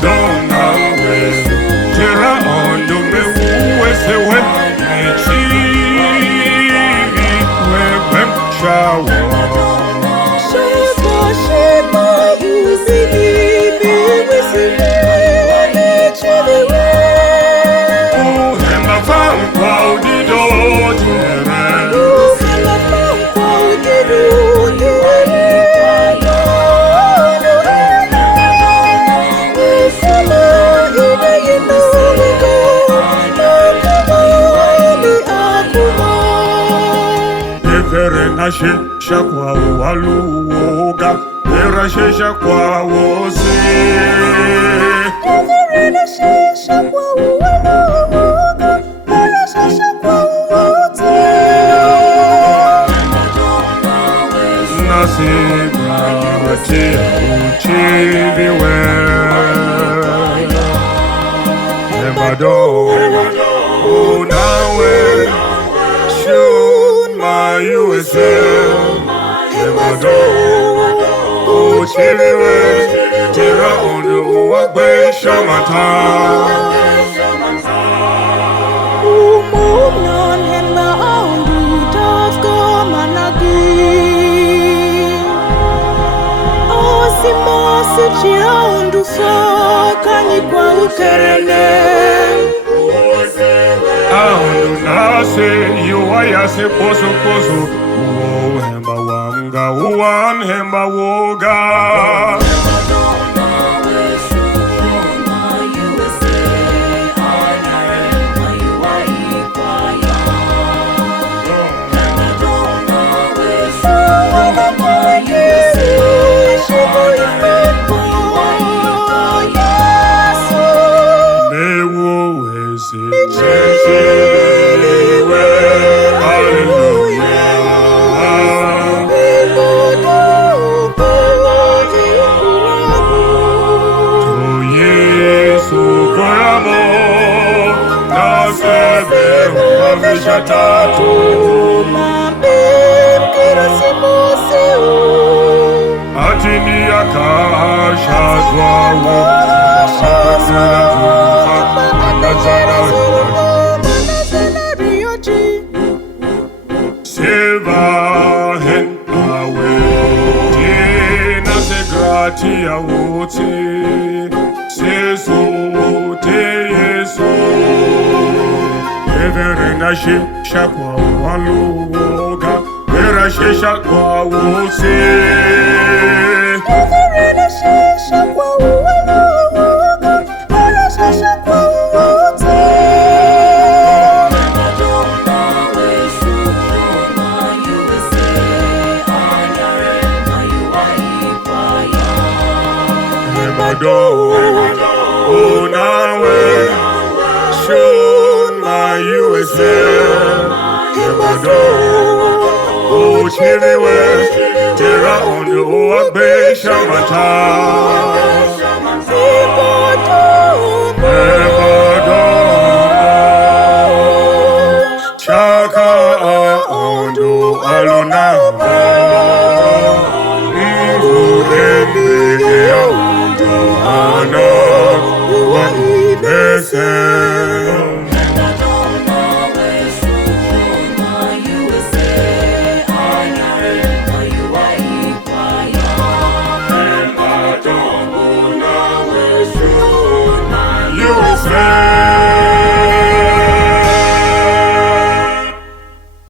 Madonna we Tera ondo me uwese we Nechiri we shawa Shema uzini biwisini Nechiri we Uhemba fangwa udido tere Uhemba fangwa udido tere Shesha kwa waluoga Shesha kwa wose Shesha kwa waluoga Shesha kwa wote Nasibra tia uchiriwe Emado Unawe USA, Emado, Uchiriwe, Tera Ondo, Wagbe Shamata. Umumnon hemba ondu tafko managi. Osimosi chira ondu fakani kwa ukerele. Aondu nase yuwayase poso poso uwo hemba wanga uwan hemba woga Tatu Mabim kirasimusiu Atini akasha dwawo Silva hen awe Tina se gratia wote Seso te yeso Everena shesha kwa waluoga Vera shesha kwa wose Everena shesha kwa waluoga Vera shesha kwa wote Emado Unawe USA, Emado, Uchiriwe, Tera Ondo, Wagbe Shamata. Emado, Chaka Ondo, Alona.